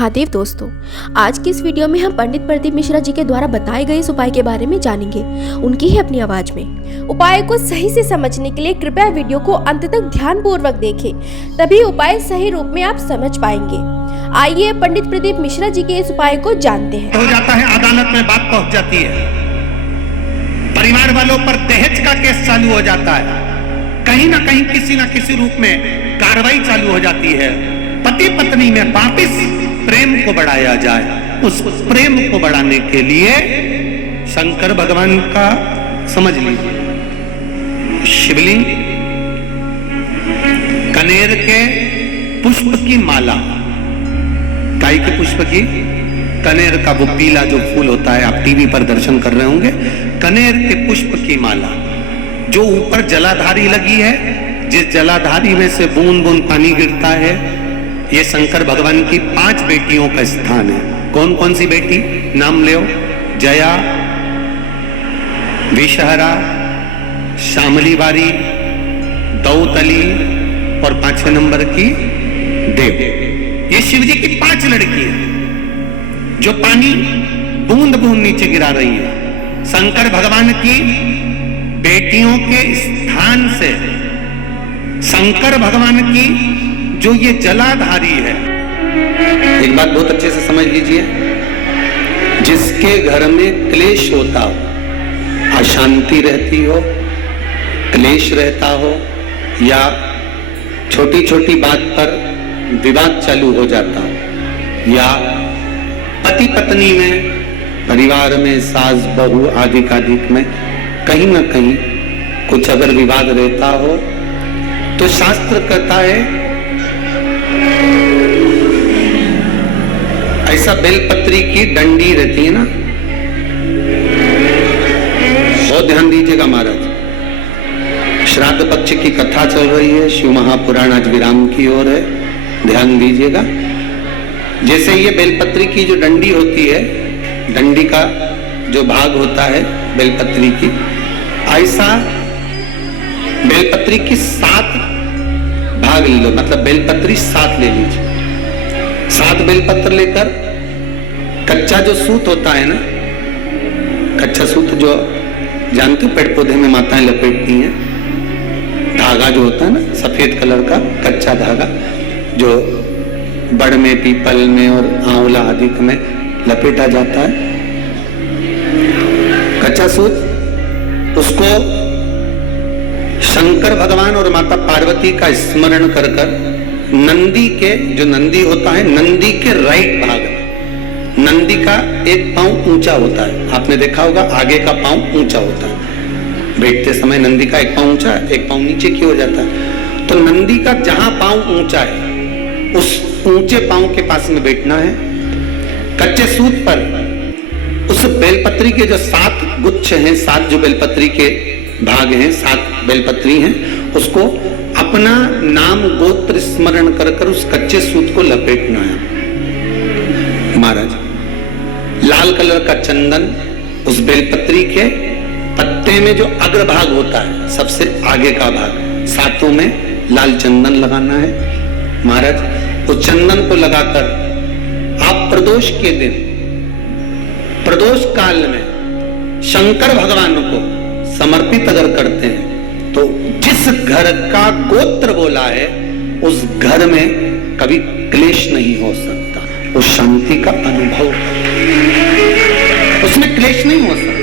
महादेव दोस्तों, आज की इस वीडियो में हम पंडित प्रदीप मिश्रा जी के द्वारा बताए गए इस उपाय के बारे में जानेंगे, उनकी ही अपनी आवाज में। उपाय को सही से समझने के लिए कृपया वीडियो को अंत तक ध्यानपूर्वक देखें, तभी उपाय सही रूप में आप समझ पाएंगे। आइए पंडित प्रदीप मिश्रा जी के इस उपाय को जानते हैं। हो जाता है, अदालत में बात पहुंच जाती है, परिवार वालों पर दहेज का केस चालू हो जाता है, कहीं ना कहीं किसी ना किसी रूप में कार्रवाई चालू हो जाती है। पति पत्नी में वापिस प्रेम को बढ़ाया जाए, उस प्रेम को बढ़ाने के लिए शंकर भगवान का समझ लीजिए शिवलिंग, कनेर के पुष्प की माला, गाय के पुष्प की, कनेर का वो पीला जो फूल होता है, आप टीवी पर दर्शन कर रहे होंगे, कनेर के पुष्प की माला जो ऊपर जलाधारी लगी है, जिस जलाधारी में से बूंद बूंद पानी गिरता है, ये शंकर भगवान की 5 बेटियों का स्थान है। कौन कौन सी बेटी नाम ले? जया, विषहरा, शामलीवारी, दौतली और 5वें नंबर की देव। ये शिव जी की 5 लड़की है जो पानी बूंद बूंद नीचे गिरा रही है। शंकर भगवान की बेटियों के स्थान से शंकर भगवान की जो ये जलाधारी है, एक बात बहुत अच्छे से समझ लीजिए, जिसके घर में क्लेश होता हो, अशांति रहती हो, क्लेश रहता हो, या छोटी छोटी बात पर विवाद चालू हो जाता हो, या पति पत्नी में, परिवार में, सास बहू आदि कादिक में कहीं ना कहीं कुछ अगर विवाद रहता हो, तो शास्त्र कहता है ऐसा बेलपत्री की डंडी रहती है ना, बहुत ध्यान दीजिएगा महाराज। श्राद्ध पक्ष की कथा चल रही है, शिव महापुराण आज विराम की ओर है, ध्यान दीजिएगा। जैसे ये बेलपत्री की जो डंडी होती है, डंडी का जो भाग होता है बेलपत्री की, ऐसा बेलपत्री की 7 भाग ले लो, मतलब बेलपत्री 7 ले लीजिए। 7 बेलपत्र लेकर कच्चा जो सूत होता है ना, कच्चा सूत जो जानते हो पेड़ पौधे में माताएं लपेटती हैं, धागा जो होता है ना सफेद कलर का कच्चा धागा, जो बड़ में, पीपल में और आंवला आदि में लपेटा जाता है, कच्चा सूत, उसको शंकर भगवान और माता पार्वती का स्मरण कर कर नंदी के, जो नंदी होता है, नंदी के राइट भाग, नंदी का एक पांव ऊंचा होता है, आपने देखा होगा आगे का पांव ऊंचा होता है, बैठते समय नंदी का एक पांव ऊंचा, एक पांव नीचे की हो जाता है। तो नंदी का जहां पांव ऊंचा है, उस ऊंचे पांव के पास में बैठना है। कच्चे सूत पर उस बेलपत्री के जो 7 गुच्छ हैं, 7 जो बेलपत्री के भाग हैं, 7 बेलपत्री हैं, उसको अपना नाम गोत्र स्मरण कर कर उस कच्चे सूत को लपेटना है महाराज। लाल कलर का चंदन उस बेलपत्री के पत्ते में जो अग्रभाग होता है, सबसे आगे का भाग, 7 में लाल चंदन लगाना है महाराज। उस चंदन को लगाकर आप प्रदोष के दिन, प्रदोष काल में शंकर भगवान को समर्पित अगर करते हैं, तो जिस घर का गोत्र बोला है उस घर में कभी क्लेश नहीं हो सकता, उस शांति का अनुभव, उसमें क्लेश नहीं हो सकता।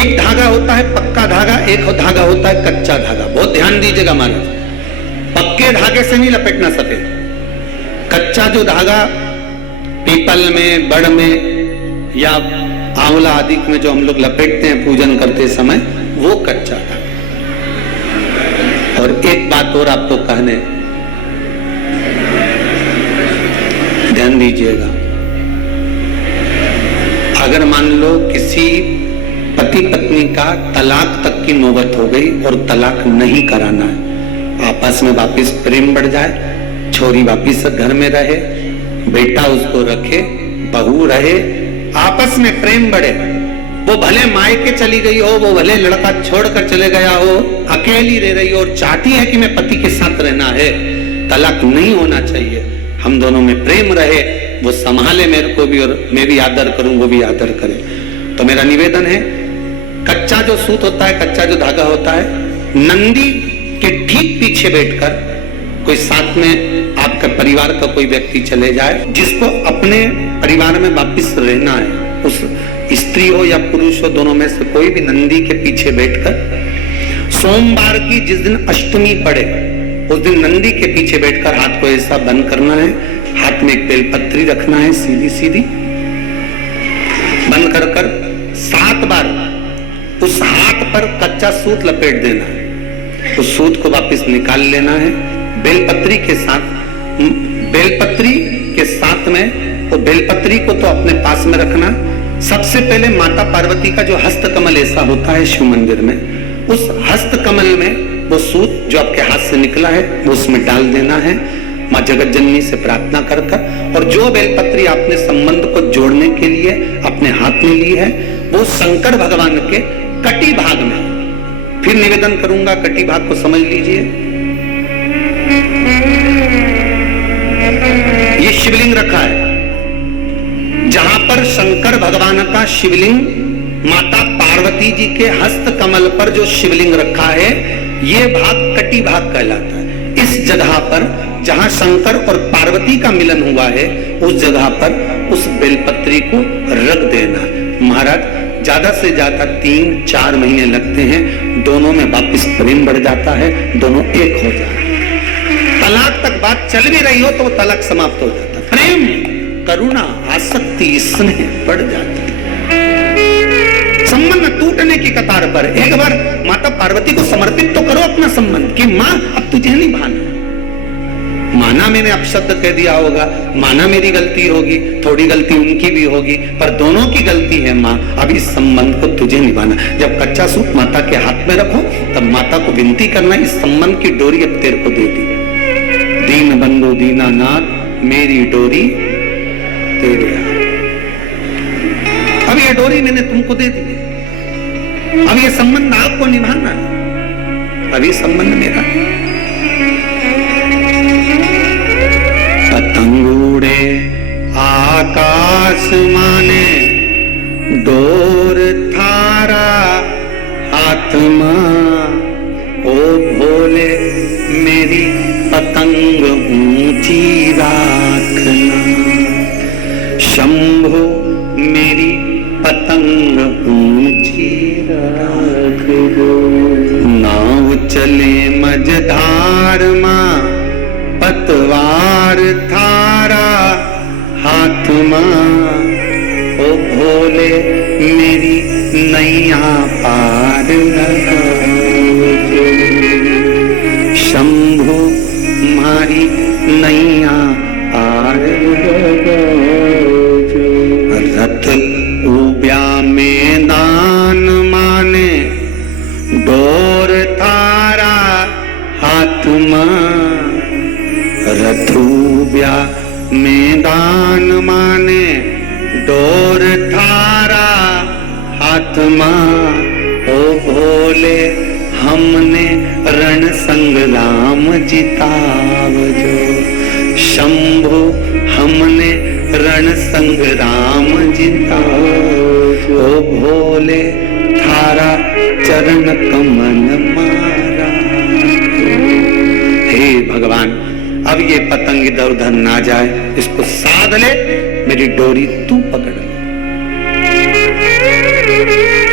एक धागा होता है पक्का धागा, एक धागा होता है कच्चा धागा, बहुत ध्यान दीजिएगा महाराज। पक्के धागे से नहीं लपेटना सफेद, कच्चा जो धागा पीपल में, बड़ में या आंवला आदि में जो हम लोग लपेटते हैं पूजन करते समय, वो कच्चा था। और एक बात और आपको कहने, ध्यान दीजिएगा, अगर मान लो किसी पति पत्नी का तलाक तक की नौबत हो गई और तलाक नहीं कराना है, आपस में वापिस प्रेम बढ़ जाए, छोरी वापिस घर में रहे, बेटा उसको रखे, बहू रहे, आपस में प्रेम बढ़े, वो भले मायके चली गई हो, वो भले लड़का छोड़कर चले गया हो, अकेली रह रही हो और चाहती है कि मैं पति के साथ रहना है, तलाक नहीं होना चाहिए। हम दोनों में प्रेम रहे, वो संभाले मेरे को भी और मैं भी आदर करूं, वो भी आदर करे। तो मेरा निवेदन है, कच्चा जो सूत होता है, कच्चा जो धागा होता है, नंदी के ठीक पीछे बैठकर कोई साथ में आपका परिवार का कोई व्यक्ति चले जाए, जिसको अपने परिवार में वापिस रहना है, उस स्त्री हो या पुरुष हो, दोनों में से कोई भी नंदी के पीछे बैठकर सोमवार की जिस दिन अष्टमी पड़े उस दिन नंदी के पीछे बैठकर हाथ को ऐसा बंद करना है, हाथ में एक बेलपत्री रखना है, सीधी सीधी बंद कर 7 बार उस हाथ पर कच्चा सूत लपेट देना है, उस सूत को वापस निकाल लेना है। बेलपत्री के साथ में वो बेलपत्री को तो अपने पास में रखना। सबसे पहले माता पार्वती का जो हस्त कमल ऐसा होता है शिव मंदिर में, उस हस्त कमल में वो सूत जो आपके हाथ से निकला है वो उसमें डाल देना है, माँ जगत जननी से प्रार्थना कर कर। और जो बेलपत्री आपने संबंध को जोड़ने के लिए अपने हाथ में ली है, वो शंकर भगवान के कटी भाग में, फिर निवेदन करूंगा, कटी भाग को समझ लीजिए। ये शिवलिंग रखा है, जहां पर शंकर भगवान का शिवलिंग, माता पार्वती जी के हस्त कमल पर जो शिवलिंग रखा है, ये भाग कटी भाग कहलाता है। इस जगह पर जहां शंकर और पार्वती का मिलन हुआ है, उस जगह पर उस बेलपत्री को रख देना। महाराज ज्यादा से ज्यादा 3-4 महीने लगते हैं, दोनों में वापिस प्रेम बढ़ जाता है, दोनों एक हो जाते हैं। तलाक तक बात चल भी रही हो तो वो तलाक समाप्त हो जाता है। प्रेम, करुणा, आसक्ति, स्नेह बढ़ जाता है। संबंध टूटने की कतार पर एक बार माता पार्वती को समर्पित तो करो अपना संबंध कि मां अब तुझे नहीं भाना। माना मैंने अपशब्द कह दिया होगा, माना मेरी गलती होगी, थोड़ी गलती उनकी भी होगी, पर दोनों की गलती है मां, अब इस संबंध को तुझे निभाना। जब कच्चा सूत माता के हाथ में रखो तब माता को विनती करना, इस संबंध की डोरी अब तेरे को दे दी। दीन बंधु दीनानाथ मेरी डोरी तेरे हाथ। अब ये डोरी मैंने तुमको दे दी, अब ये संबंध आपको निभाना है, अब ये संबंध मेरा। पतंग उड़े आकाश माने, डोर थारा हाथ मां, ओ भोले मेरी पतंग ऊंची राखना। शंभो मेरी पतंग ऊंची राख दो। नाव चले मझधार मां, पतवार थारा हाथ मां, ओ भोले मेरी नैया पार लगाओ। शंभो मारी नैया पार लगाओ। रथ उब्या मैदान माने, डोर थारा हाथ मां। रथुब्या मैदान माने, डोर थारा हाथ मां। ओ भोले हमने रण संग्राम जितावजो। शंभो हमने रण संग्राम जितावजो। ओ भोले थारा चरण कमल मारा। हे भगवान, अब ये पतंग इधर उधर ना जाए, इसको साध ले, मेरी डोरी तू पकड़ ले,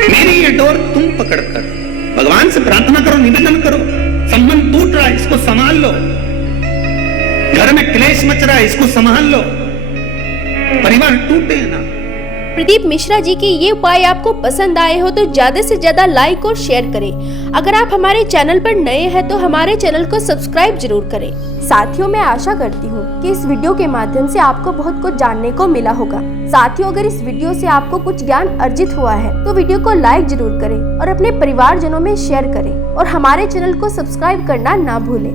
मेरी ये डोर तुम पकड़ कर। भगवान से प्रार्थना करो, निवेदन करो, संबंध टूट रहा है, इसको संभाल लो। घर में क्लेश मच रहा है, इसको संभाल लो, परिवार टूटे ना। प्रदीप मिश्रा जी के ये उपाय आपको पसंद आए हो तो ज्यादा से ज्यादा लाइक और शेयर करें। अगर आप हमारे चैनल पर नए हैं तो हमारे चैनल को सब्सक्राइब जरूर करें। साथियों, मैं आशा करती हूँ कि इस वीडियो के माध्यम से आपको बहुत कुछ जानने को मिला होगा। साथियों, अगर इस वीडियो से आपको कुछ ज्ञान अर्जित हुआ है तो वीडियो को लाइक जरूर करें और अपने परिवारजनों में शेयर करें और हमारे चैनल को सब्सक्राइब करना ना भूलें।